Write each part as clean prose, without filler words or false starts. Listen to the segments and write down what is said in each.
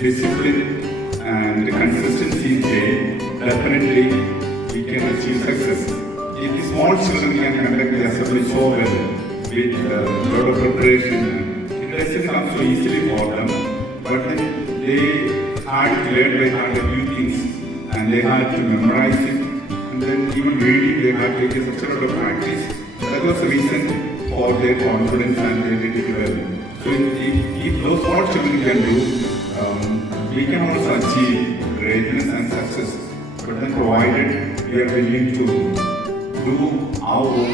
discipline and consistency is there, definitely we can achieve success. If the small children can conduct the assembly so well with a lot of preparation, it doesn't come so easily for them. But then they had to learn by heart a few things and they had to memorize it. And then even reading, they had to take such a lot of practice. That was the reason for their confidence and they did it well. So if those small children can do, we can also achieve greatness and success. But then provided we are willing to do our own.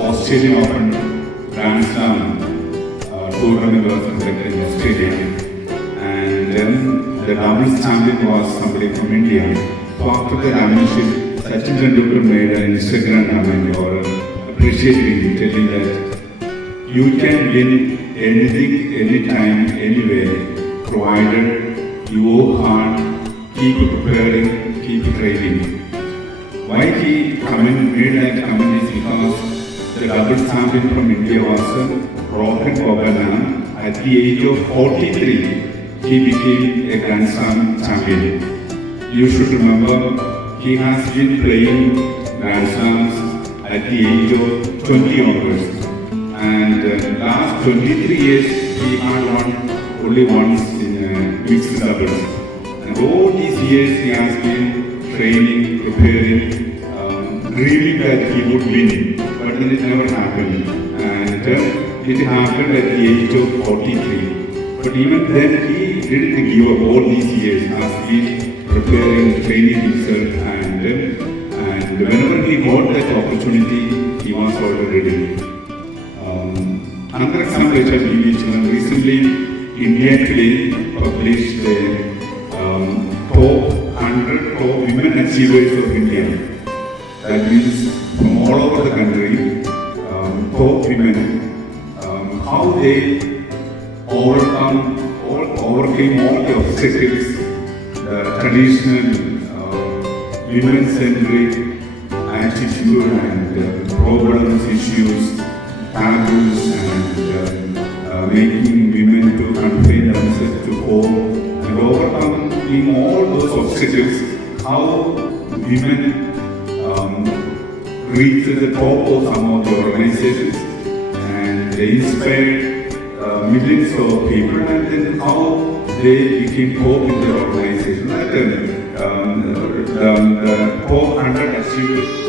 Australian Open Grand Slam tournament was conducted in Australia, and then the doubles champion was somebody from India. So after the championship, Sachin Tendulkar made an Instagram comment or appreciating, telling that you can win anything, anytime, anywhere, provided you work hard, keep preparing, keep training. Why he made that comment is because the doubles champion from India was Rohan Bopanna. At the age of 43, he became a Grand Slam champion. You should remember, he has been playing Grand Slams at the age of 20 onwards. And last 23 years, he had won only once in mixed doubles. And all these years, he has been training, preparing, dreaming that he would win. But then it never happened, and it happened at the age of 43. But even then he didn't give up all these years as he preparing, training himself, and whenever he got that opportunity, he was already ready. Another example which I will give you, recently India Today published the top 100 top women achievers of India. That means from all over the country, top women, how they overcame all the obstacles, the traditional women-centric attitude and problems, issues, taboos, and making women to confine themselves to home and overcoming all those obstacles, how women reach the top of some of the organizations and they inspired millions of people, and then how they became Pope in their organization. The Pope handed achieved.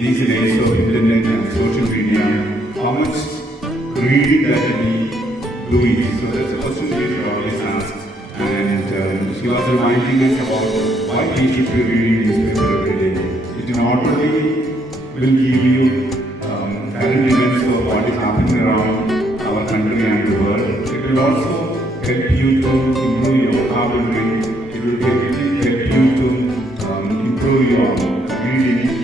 These days of internet and social media, how much reading that we doing? So that's a question we should always ask. And she was reminding us about why we should be reading newspaper every day. It not only will give you current events of what is happening around our country and the world, it will also help you to improve your vocabulary. It will help you to improve your reading.